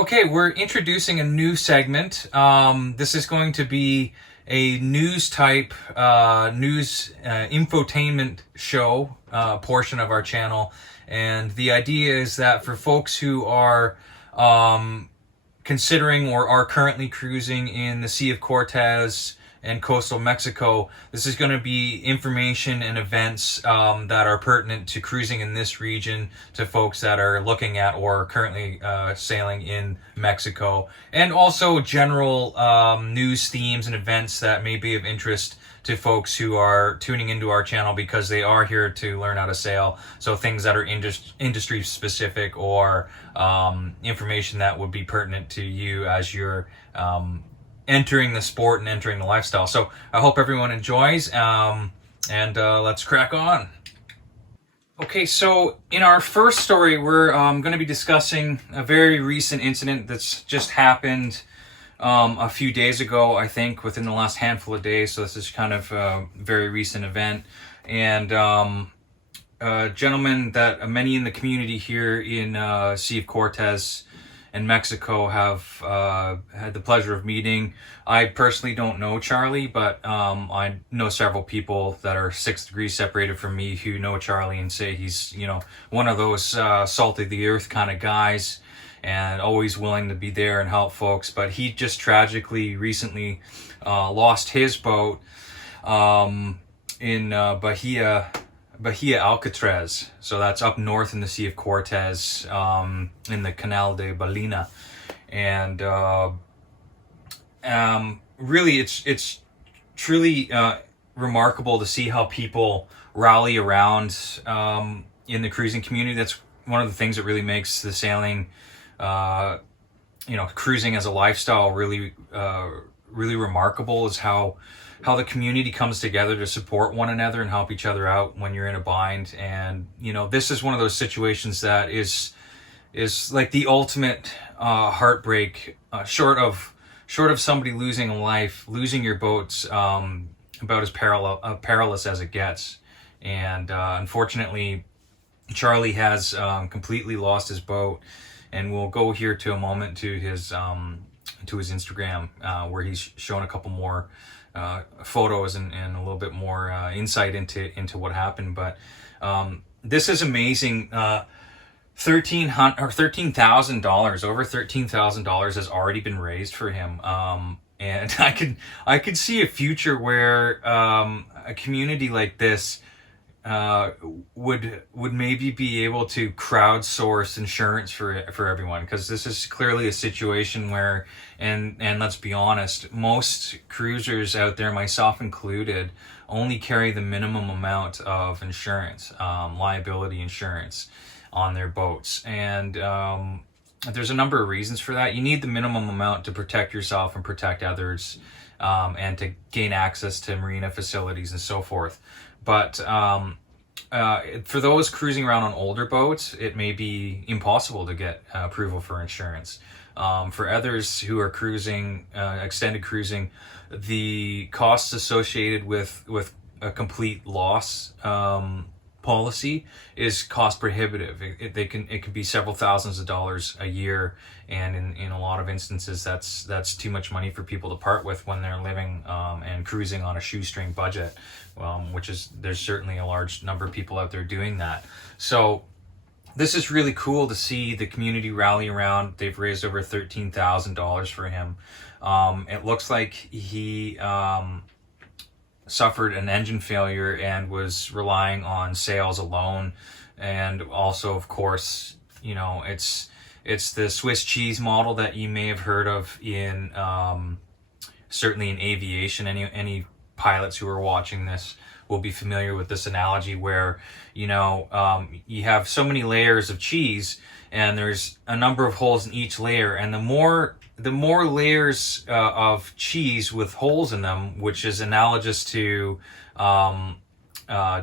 Okay, we're introducing a new segment. This is going to be a news type, infotainment show portion of our channel. And the idea is that for folks who are considering or are currently cruising in the Sea of Cortez and coastal Mexico, this is going to be information and events that are pertinent to cruising in this region to folks that are looking at or currently sailing in Mexico, and also general news themes and events that may be of interest to folks who are tuning into our channel because they are here to learn how to sail. So things that are industry specific or information that would be pertinent to you as you're entering the sport and entering the lifestyle. So I hope everyone enjoys, and let's crack on. Okay, so in our first story, we're going to be discussing a very recent incident that's just happened a few days ago, I think, within the last handful of days. So this is kind of a very recent event. And a gentleman that many in the community here in Sea of Cortez and Mexico have had the pleasure of meeting. I personally don't know Charlie, but I know several people that are 6 degrees separated from me who know Charlie and say he's, one of those salt of the earth kind of guys and always willing to be there and help folks. But he just tragically recently lost his boat in Bahia Alcatraz, so that's up north in the Sea of Cortez, in the Canal de Ballena, and really, it's truly remarkable to see how people rally around in the cruising community. That's one of the things that really makes the sailing, cruising as a lifestyle really remarkable, is how the community comes together to support one another and help each other out when you're in a bind. And this is one of those situations that is like the ultimate heartbreak, short of somebody losing a life. Losing your boat's about as perilous as it gets. And unfortunately, Charlie has completely lost his boat, and we'll go here to a moment to his Instagram, where he's shown a couple more photos and a little bit more insight into what happened. But this is amazing. $13,000, over $13,000 has already been raised for him. And I could see a future where a community like this would maybe be able to crowdsource insurance for everyone, because this is clearly a situation where, and let's be honest, most cruisers out there, myself included, only carry the minimum amount of insurance, liability insurance on their boats. And there's a number of reasons for that. You need the minimum amount to protect yourself and protect others, and to gain access to marina facilities and so forth. But for those cruising around on older boats, it may be impossible to get approval for insurance. For others who are cruising, extended cruising, the costs associated with a complete loss policy is cost prohibitive. It can be several thousands of dollars a year, and in a lot of instances that's too much money for people to part with when they're living and cruising on a shoestring budget, there's certainly a large number of people out there doing that. So this is really cool to see the community rally around. They've raised over $13,000 for him. It looks like he suffered an engine failure and was relying on sales alone. And also, of course, it's the Swiss cheese model that you may have heard of in certainly in aviation. Any pilots who are watching this will be familiar with this analogy, where you have so many layers of cheese and there's a number of holes in each layer, and the more layers of cheese with holes in them, which is analogous to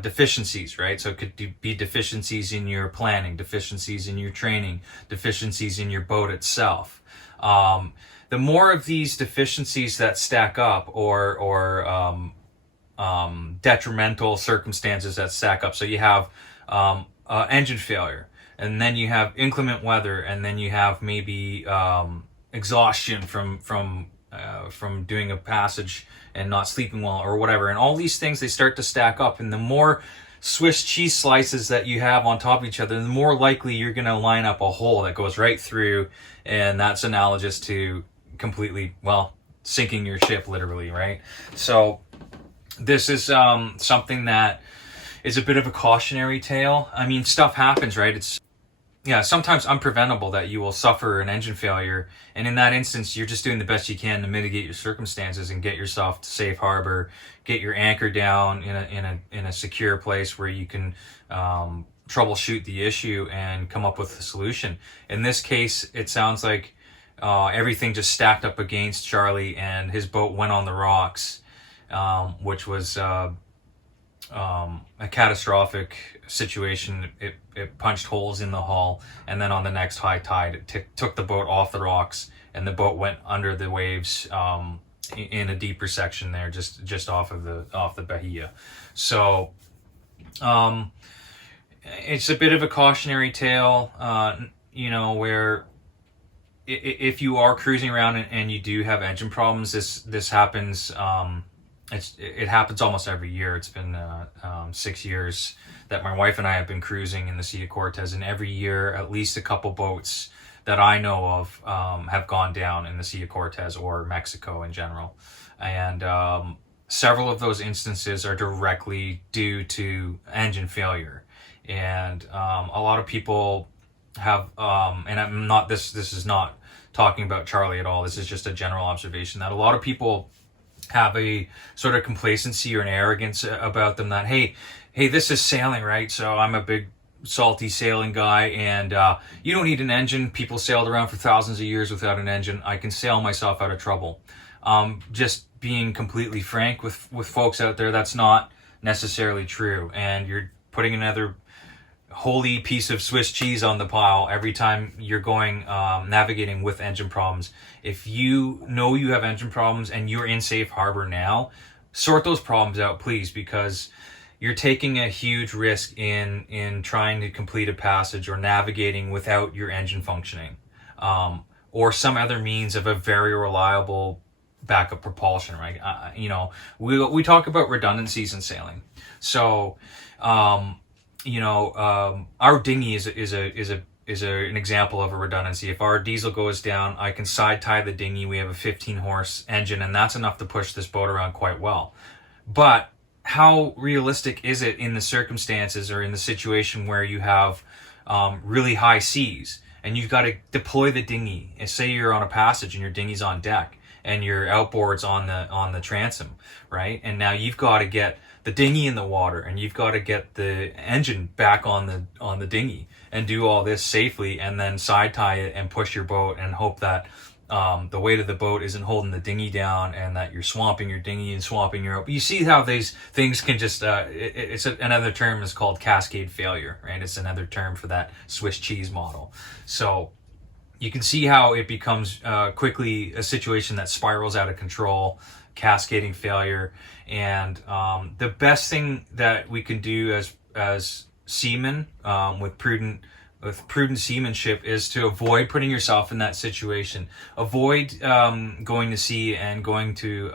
deficiencies, right? So it could be deficiencies in your planning, deficiencies in your training, deficiencies in your boat itself. The more of these deficiencies that stack up, or detrimental circumstances that stack up, so you have engine failure, and then you have inclement weather, and then you have maybe exhaustion from doing a passage and not sleeping well or whatever. And all these things, they start to stack up, and the more Swiss cheese slices that you have on top of each other, the more likely you're going to line up a hole that goes right through, and that's analogous to completely, well, sinking your ship, literally, right? So this is something that is a bit of a cautionary tale. I mean, stuff happens, right? It's, yeah, sometimes unpreventable that you will suffer an engine failure, and in that instance, you're just doing the best you can to mitigate your circumstances and get yourself to safe harbor, get your anchor down in a secure place where you can troubleshoot the issue and come up with a solution. In this case, it sounds like everything just stacked up against Charlie, and his boat went on the rocks, which was a catastrophic situation. It punched holes in the hull, and then on the next high tide, it took the boat off the rocks, and the boat went under the waves in a deeper section there, just off the Bahia. So it's a bit of a cautionary tale, where if you are cruising around and you do have engine problems, this happens. It happens almost every year. It's been 6 years that my wife and I have been cruising in the Sea of Cortez, and every year at least a couple boats that I know of have gone down in the Sea of Cortez or Mexico in general. And several of those instances are directly due to engine failure. And a lot of people have, and I'm not, this is not talking about Charlie at all, this is just a general observation, that a lot of people have a sort of complacency or an arrogance about them that, hey, this is sailing, right? So I'm a big salty sailing guy, and you don't need an engine. People sailed around for thousands of years without an engine. I can sail myself out of trouble. Just being completely frank with folks out there, that's not necessarily true, and you're putting another holy piece of Swiss cheese on the pile every time you're going navigating with engine problems. If you know you have engine problems and you're in safe harbor now, sort those problems out, please, because you're taking a huge risk in trying to complete a passage or navigating without your engine functioning, or some other means of a very reliable backup propulsion, right? We talk about redundancies in sailing. So our dinghy is an example of a redundancy. If our diesel goes down, I can side tie the dinghy. We have a 15 horse engine, and that's enough to push this boat around quite well. But how realistic is it in the circumstances or in the situation where you have really high seas and you've got to deploy the dinghy, and say you're on a passage and your dinghy's on deck and your outboard's on the transom, right? And now you've got to get the dinghy in the water, and you've got to get the engine back on the dinghy and do all this safely, and then side tie it and push your boat and hope that the weight of the boat isn't holding the dinghy down, and that you're swamping your dinghy and swamping your boat. You see how these things can just another term is called cascade failure, right? It's another term for that Swiss cheese model. So you can see how it becomes quickly a situation that spirals out of control, cascading failure. And the best thing that we can do as seamen, with prudent seamanship, is to avoid putting yourself in that situation. Avoid going to sea and going to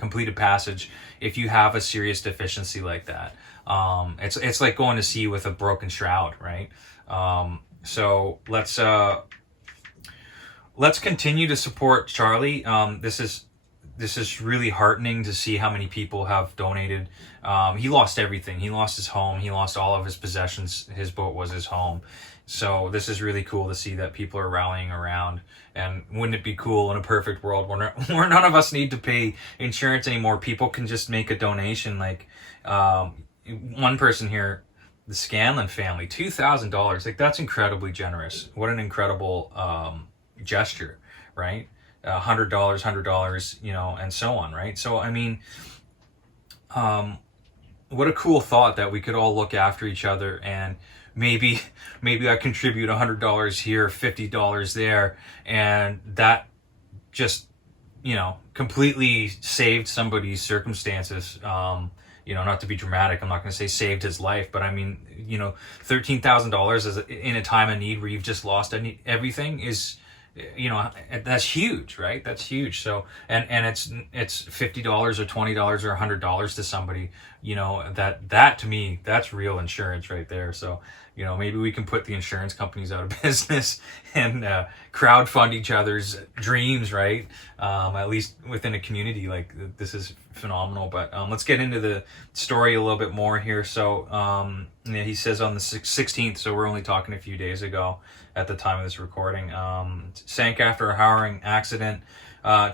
complete a passage if you have a serious deficiency like that. It's like going to sea with a broken shroud, right? So let's continue to support Charlie. This is really heartening to see how many people have donated. He lost everything. He lost his home. He lost all of his possessions. His boat was his home. So this is really cool to see that people are rallying around. And wouldn't it be cool in a perfect world where none of us need to pay insurance anymore? People can just make a donation. Like one person here, the Scanlon family, $2,000. Like, that's incredibly generous. What an incredible gesture, right? $100, and so on, right? So, I mean, what a cool thought that we could all look after each other, and maybe I contribute $100 here, $50 there, and that just, completely saved somebody's circumstances, not to be dramatic, I'm not going to say saved his life, but I mean, $13,000 in a time of need where you've just lost everything is, that's huge, right? That's huge. So, and it's $50 or $20 or $100 to somebody, that to me, that's real insurance right there. So, maybe we can put the insurance companies out of business and crowdfund each other's dreams, right? At least within a community, like, this is phenomenal. But let's get into the story a little bit more here. So he says on the 16th, so we're only talking a few days ago at the time of this recording, sank after a harrowing accident.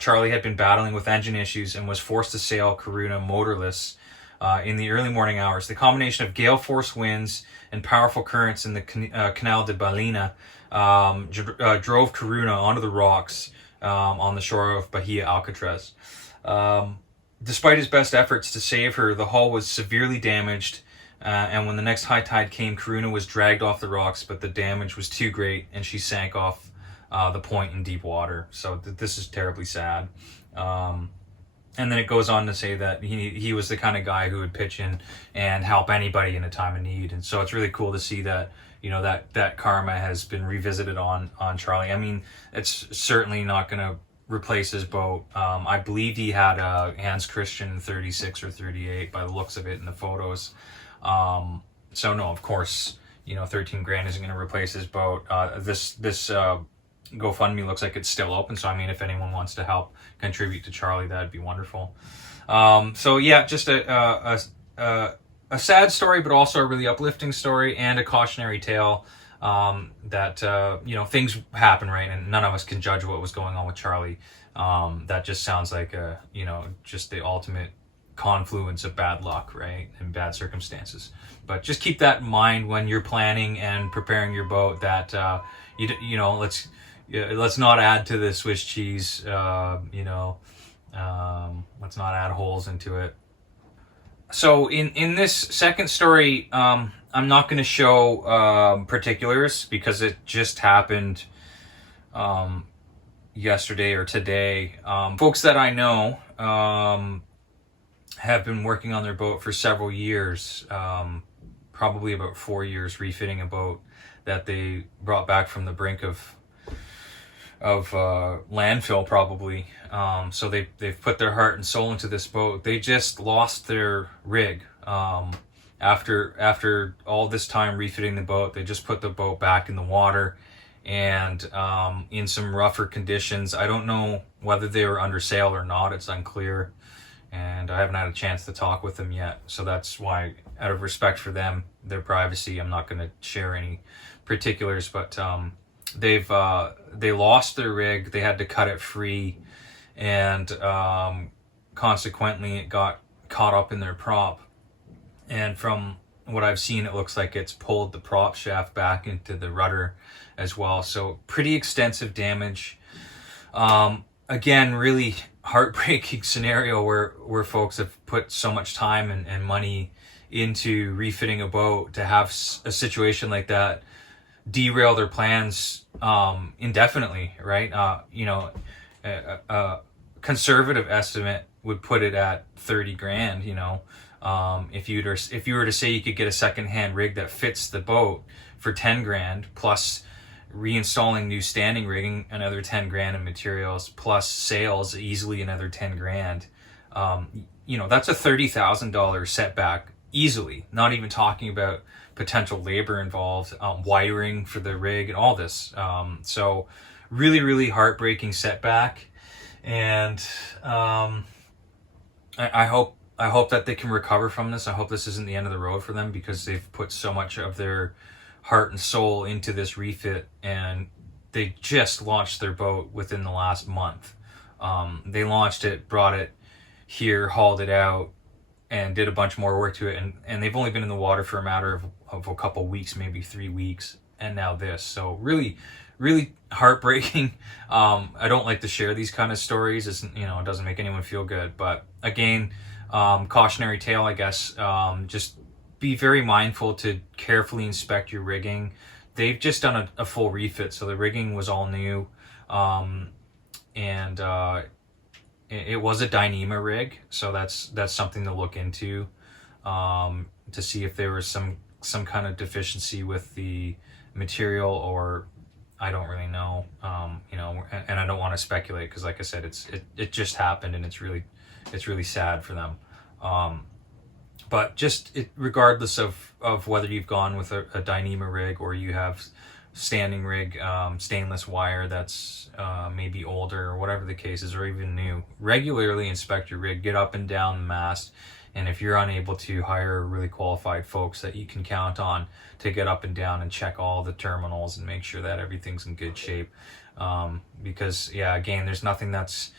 Charlie had been battling with engine issues and was forced to sail Corunna motorless in the early morning hours. The combination of gale force winds and powerful currents in the Canal de Ballena drove Corunna onto the rocks on the shore of Bahia Alcatraz. Despite his best efforts to save her, the hull was severely damaged, and when the next high tide came, Corunna was dragged off the rocks, but the damage was too great and she sank off the point in deep water. So this is terribly sad. And then it goes on to say that he was the kind of guy who would pitch in and help anybody in a time of need. And so it's really cool to see that, that karma has been revisited on Charlie. I mean, it's certainly not going to replace his boat. I believe he had a Hans Christian 36 or 38 by the looks of it in the photos. So no, of course, 13 grand isn't going to replace his boat. This GoFundMe looks like it's still open. So, I mean, if anyone wants to help contribute to Charlie, that'd be wonderful. So yeah, just a sad story, but also a really uplifting story and a cautionary tale, that, things happen, right? And none of us can judge what was going on with Charlie. That just sounds like just the ultimate confluence of bad luck, right? And bad circumstances. But just keep that in mind when you're planning and preparing your boat, that, let's not add to the Swiss cheese, let's not add holes into it. So in this second story, I'm not going to show particulars because it just happened yesterday or today. Folks that I know have been working on their boat for several years, probably about 4 years, refitting a boat that they brought back from the brink of landfill, probably. So they've put their heart and soul into this boat. They just lost their rig. After all this time refitting the boat, they just put the boat back in the water, and in some rougher conditions. I don't know whether they were under sail or not. It's unclear, and I haven't had a chance to talk with them yet. So that's why, out of respect for them, their privacy, I'm not going to share any particulars. But they lost their rig. They had to cut it free, and consequently it got caught up in their prop. And from what I've seen, it looks like it's pulled the prop shaft back into the rudder as well. So pretty extensive damage. Again, really heartbreaking scenario where folks have put so much time and money into refitting a boat, to have a situation like that derail their plans indefinitely, right? A conservative estimate would put it at 30 grand, if you were to say you could get a secondhand rig that fits the boat for 10 grand, plus reinstalling new standing rigging, another 10 grand in materials, plus sales, easily another 10 grand. That's a $30,000 setback easily, not even talking about potential labor involved, wiring for the rig and all this. So really, really heartbreaking setback. And I hope that they can recover from this. I hope this isn't the end of the road for them, because they've put so much of their heart and soul into this refit, and they just launched their boat within the last month. They launched it, brought it here, hauled it out, and did a bunch more work to it. And they've only been in the water for a matter of a couple weeks, maybe 3 weeks, and now this. So really, really heartbreaking. I don't like to share these kind of stories. It doesn't make anyone feel good. But again, cautionary tale, I guess. Just be very mindful to carefully inspect your rigging. They've just done a full refit, so the rigging was all new. It was a Dyneema rig, so that's something to look into. to see if there was some kind of deficiency with the material, or I don't really know. You know, and I don't want to speculate because, like I said, it just happened, and it's really sad for them. But just regardless of whether you've gone with a Dyneema rig or you have standing rig, stainless wire that's maybe older or whatever the case is, or even new, regularly inspect your rig, get up and down the mast. And if you're unable to, hire really qualified folks that you can count on to get up and down and check all the terminals and make sure that everything's in good shape. Because yeah, again, there's nothing that's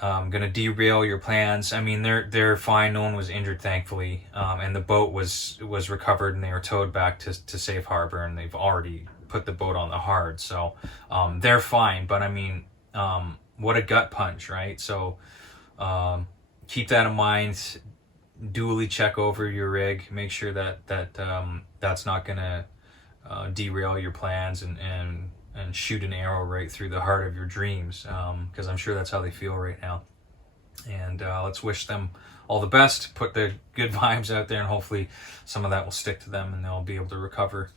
going to derail your plans. I mean, they're fine. No one was injured, thankfully. And the boat was recovered, and they were towed back to safe harbor, and they've already put the boat on the hard. So they're fine. But I mean, what a gut punch, right? So keep that in mind. Duly check over your rig. Make sure that that's not going to derail your plans and shoot an arrow right through the heart of your dreams, because I'm sure that's how they feel right now. And let's wish them all the best, put the good vibes out there, and hopefully some of that will stick to them and they'll be able to recover.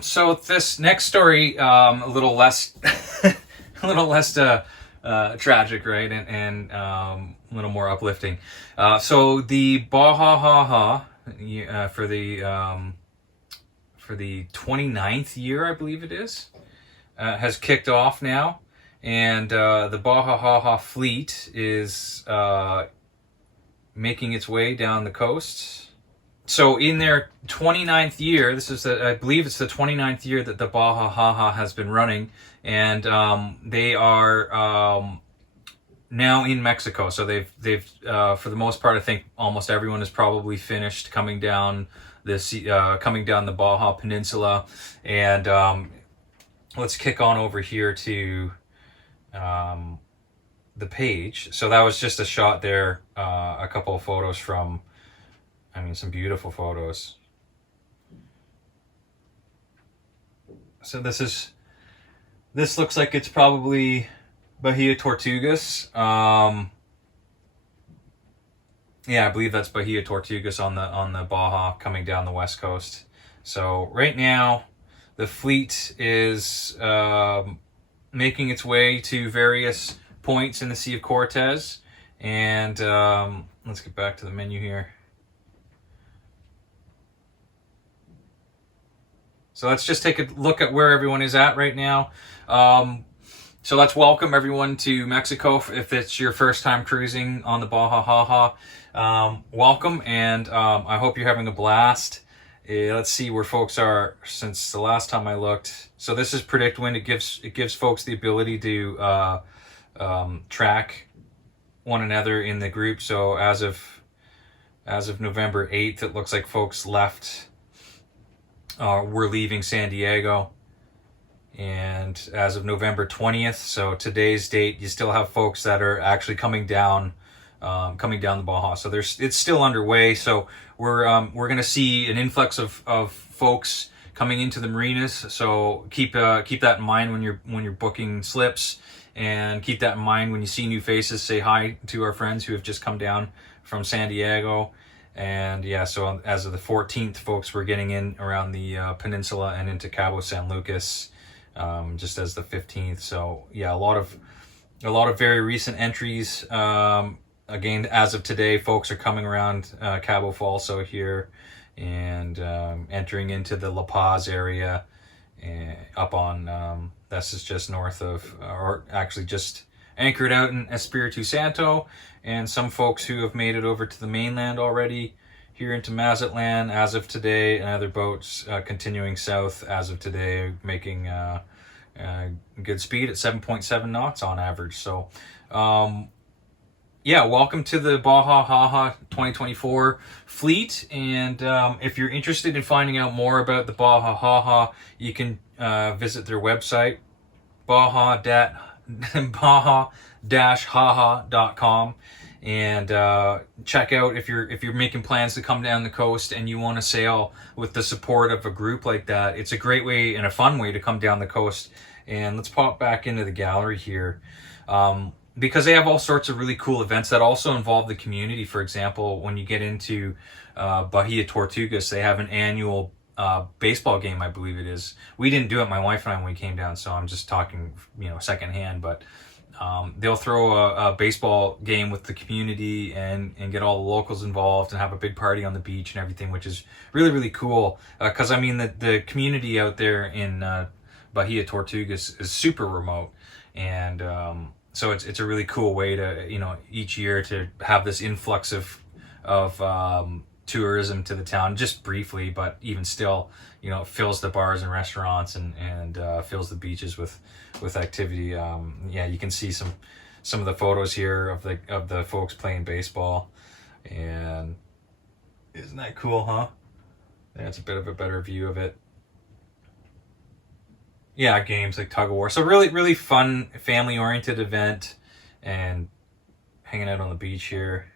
So this next story, a little less tragic, right, and a little more uplifting. So the Baja HaHa, for the 29th year, I believe it is, has kicked off now. And the Baja HaHa fleet is making its way down the coast. So in their 29th year, I believe it's the 29th year that the Baja HaHa has been running. And they are now in Mexico. So they've for the most part, I think almost everyone is probably finished coming down the Baja Peninsula. And let's kick on over here to the page. So that was just a shot there, a couple of photos from, I mean, some beautiful photos. So this looks like it's probably Bahia Tortugas. Yeah, I believe that's Bahia Tortugas on the Baja coming down the west coast. So right now, the fleet is making its way to various points in the Sea of Cortez. And let's get back to the menu here. So let's just take a look at where everyone is at right now. So let's welcome everyone to Mexico. If it's your first time cruising on the Baja HaHa, welcome, and I hope you're having a blast. Let's see where folks are since the last time I looked. So this is predict wind. It gives folks the ability to track one another in the group. So as of November 8th, it looks like folks left. We're leaving San Diego. And as of November 20th, so today's date, you still have folks that are actually coming down the Baja. So it's still underway. So we're going to see an influx of folks coming into the marinas. So keep that in mind when you're booking slips, and keep that in mind when you see new faces. Say hi to our friends who have just come down from San Diego. And yeah, so as of the 14th, folks, we're getting in around the peninsula and into Cabo San Lucas. Just as the 15th. So yeah, a lot of very recent entries. Again, as of today, folks are coming around Cabo Falso here and entering into the La Paz area, up on this is just north of, or actually just anchored out in Espiritu Santo. And some folks who have made it over to the mainland already, here into Mazatlan as of today, and other boats continuing south as of today, making good speed at 7.7 knots on average. So yeah, welcome to the Baja HaHa 2024 fleet. And if you're interested in finding out more about the Baja HaHa, you can visit their website, baja-haha.com, and check out if you're making plans to come down the coast and you want to sail with the support of a group like that. It's a great way and a fun way to come down the coast. And let's pop back into the gallery here. because they have all sorts of really cool events that also involve the community. For example, when you get into Baja Tortugas, they have an annual baseball game, I believe it is. We didn't do it, my wife and I, when we came down, so I'm just talking, secondhand. But they'll throw a baseball game with the community and get all the locals involved and have a big party on the beach and everything, which is really, really cool. Because the community out there in Baja Tortugas is super remote, and so it's a really cool way to, each year to have this influx of tourism to the town, just briefly, but even still, it fills the bars and restaurants and fills the beaches with activity. You can see some of the photos here of the folks playing baseball, and isn't that cool, huh? That's a bit of a better view of it. Yeah, games like tug of war. So really, really fun, family-oriented event, and hanging out on the beach here.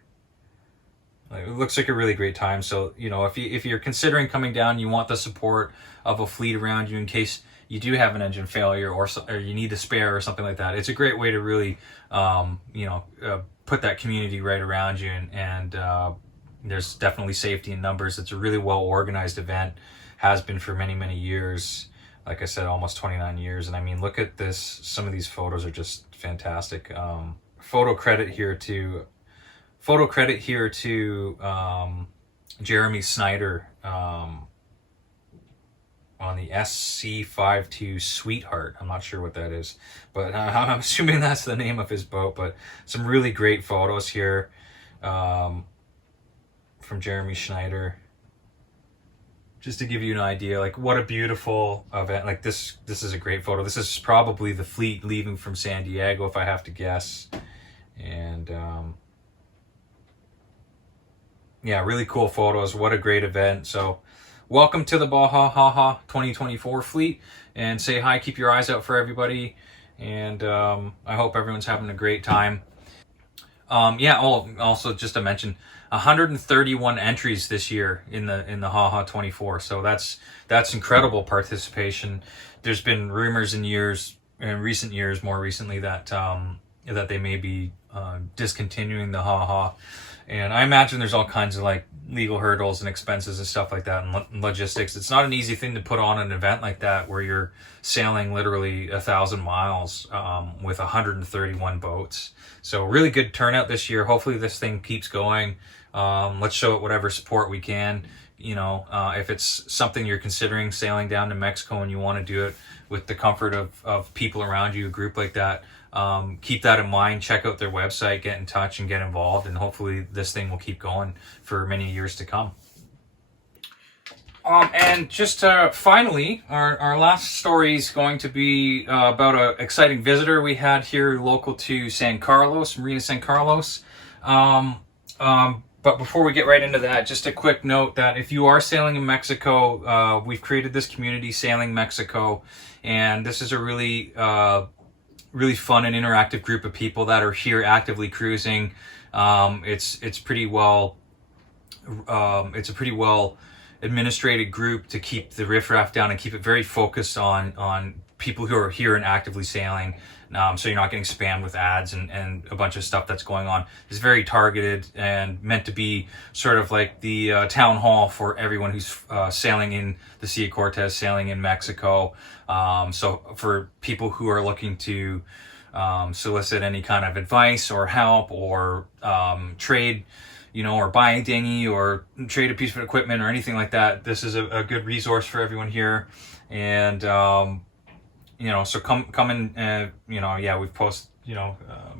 It looks like a really great time. So, if you're considering coming down, you want the support of a fleet around you in case you do have an engine failure or you need a spare or something like that. It's a great way to really, put that community right around you. And there's definitely safety in numbers. It's a really well-organized event, has been for many, many years. Like I said, almost 29 years. And I mean, look at this. Some of these photos are just fantastic. Photo credit here to Jeremy Snyder on the SC52 Sweetheart. I'm not sure what that is, but I'm assuming that's the name of his boat. But some really great photos here from Jeremy Schneider. Just to give you an idea, like what a beautiful event. Like this is a great photo. This is probably the fleet leaving from San Diego, if I have to guess. And really cool photos. What a great event. So welcome to the Baja HaHa 2024 fleet, and say hi, keep your eyes out for everybody. And I hope everyone's having a great time. Also just to mention, 131 entries this year in the HaHa 24. So that's incredible participation. There's been rumors in recent years, more recently, that they may be discontinuing the HaHa. And I imagine there's all kinds of like legal hurdles and expenses and stuff like that, and logistics. It's not an easy thing to put on an event like that where you're sailing literally 1,000 miles with 131 boats. So really good turnout this year. Hopefully this thing keeps going. Let's show it whatever support we can. If it's something you're considering sailing down to Mexico and you want to do it with the comfort of people around you, a group like that, keep that in mind. Check out their website, get in touch and get involved, and hopefully this thing will keep going for many years to come. And just finally, our last story is going to be about an exciting visitor we had here local to San Carlos, Marina San Carlos. But before we get right into that, just a quick note that if you are sailing in Mexico, we've created this community, Sailing Mexico, and this is a really fun and interactive group of people that are here actively cruising. It's pretty well administrated group to keep the riffraff down and keep it very focused on people who are here and actively sailing. So you're not getting spammed with ads and a bunch of stuff that's going on. It's very targeted and meant to be sort of like the town hall for everyone who's sailing in the Sea of Cortez, sailing in Mexico. So for people who are looking to solicit any kind of advice or help or trade, or buy a dinghy or trade a piece of equipment or anything like that, this is a good resource for everyone here. And so come in, we've posted,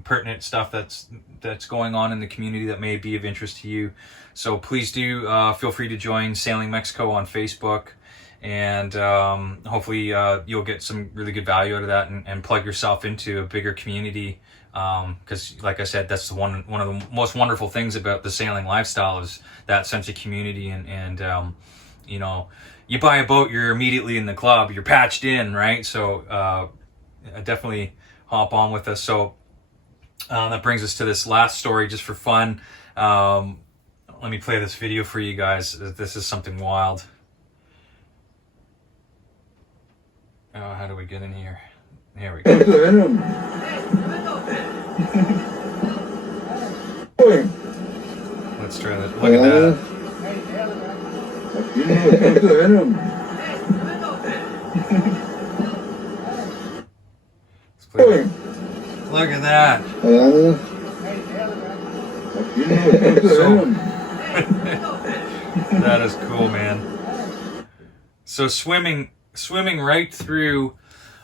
pertinent stuff that's going on in the community that may be of interest to you. So please do feel free to join Sailing Mexico on Facebook, and hopefully you'll get some really good value out of that and plug yourself into a bigger community. Because like I said, that's one of the most wonderful things about the sailing lifestyle is that sense of community, and you buy a boat, you're immediately in the club, you're patched in, right? So definitely hop on with us. So that brings us to this last story, just for fun. Let me play this video for you guys. This is something wild. How do we get in here? Here we go. Let's try that. Look at that. Let's play. Look at that. So, that is cool, man. So swimming right through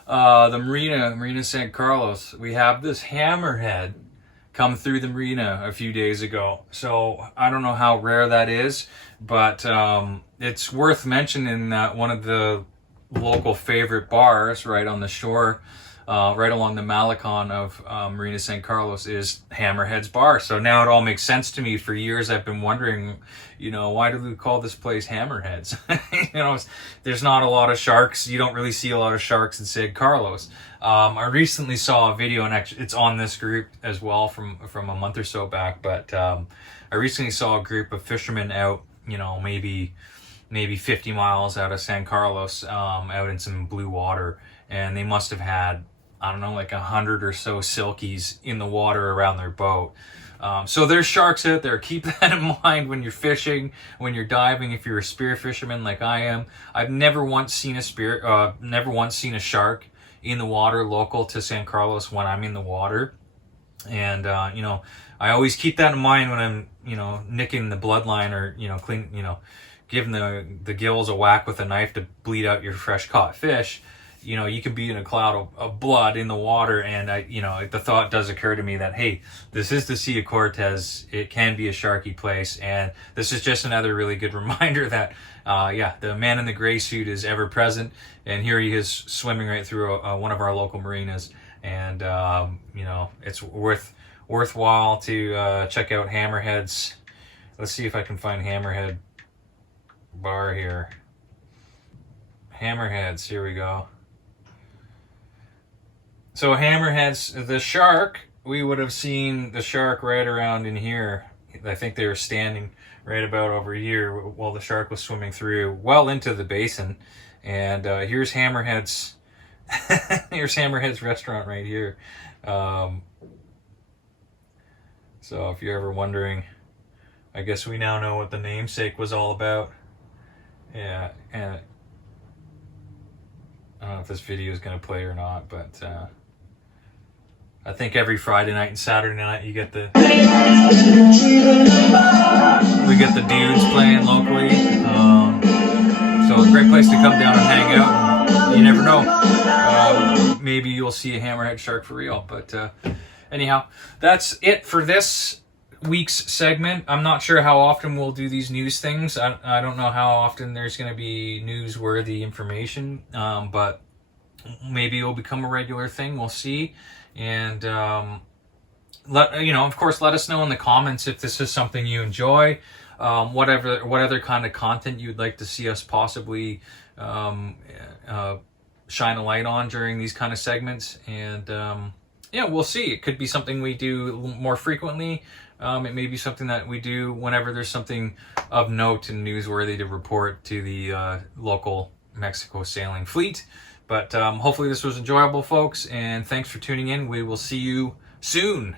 the Marina San Carlos, we have this hammerhead come through the marina a few days ago. So I don't know how rare that is, but it's worth mentioning that one of the local favorite bars right on the shore, right along the Malecon of Marina San Carlos, is Hammerhead's Bar. So now it all makes sense to me. For years I've been wondering, why do we call this place Hammerheads? There's not a lot of sharks. You don't really see a lot of sharks in San Carlos. I recently saw a video, and actually it's on this group as well from a month or so back, but I recently saw a group of fishermen out, maybe 50 miles out of San Carlos, out in some blue water, and they must have had, I don't know, like 100 or so silkies in the water around their boat. So there's sharks out there. Keep that in mind when you're fishing, when you're diving. If you're a spear fisherman like I am, I've never once seen a shark in the water local to San Carlos when I'm in the water. And I always keep that in mind when I'm nicking the bloodline, or giving the gills a whack with a knife to bleed out your fresh caught fish. You can be in a cloud of blood in the water, and the thought does occur to me that, hey, this is the Sea of Cortez. It can be a sharky place, and this is just another really good reminder that, the man in the gray suit is ever present, and here he is swimming right through one of our local marinas, and it's worthwhile to check out Hammerheads. Let's see if I can find Hammerhead Bar here. Hammerheads, here we go. So Hammerheads, the shark, we would have seen the shark right around in here. I think they were standing right about over here while the shark was swimming through, well into the basin. And here's Hammerheads. Here's Hammerheads restaurant right here. So if you're ever wondering, I guess we now know what the namesake was all about. Yeah, and I don't know if this video is going to play or not, but I think every Friday night and Saturday night we get the dudes playing locally. So a great place to come down and hang out. And you never know, maybe you'll see a hammerhead shark for real. But anyhow, that's it for this week's segment. I'm not sure how often we'll do these news things. I don't know how often there's going to be newsworthy information, but maybe it'll become a regular thing. We'll see. And of course, let us know in the comments if this is something you enjoy, what other kind of content you'd like to see us possibly shine a light on during these kind of segments. And we'll see. It could be something we do more frequently. It may be something that we do whenever there's something of note and newsworthy to report to the local Mexico sailing fleet. But hopefully this was enjoyable, folks, and thanks for tuning in. We will see you soon.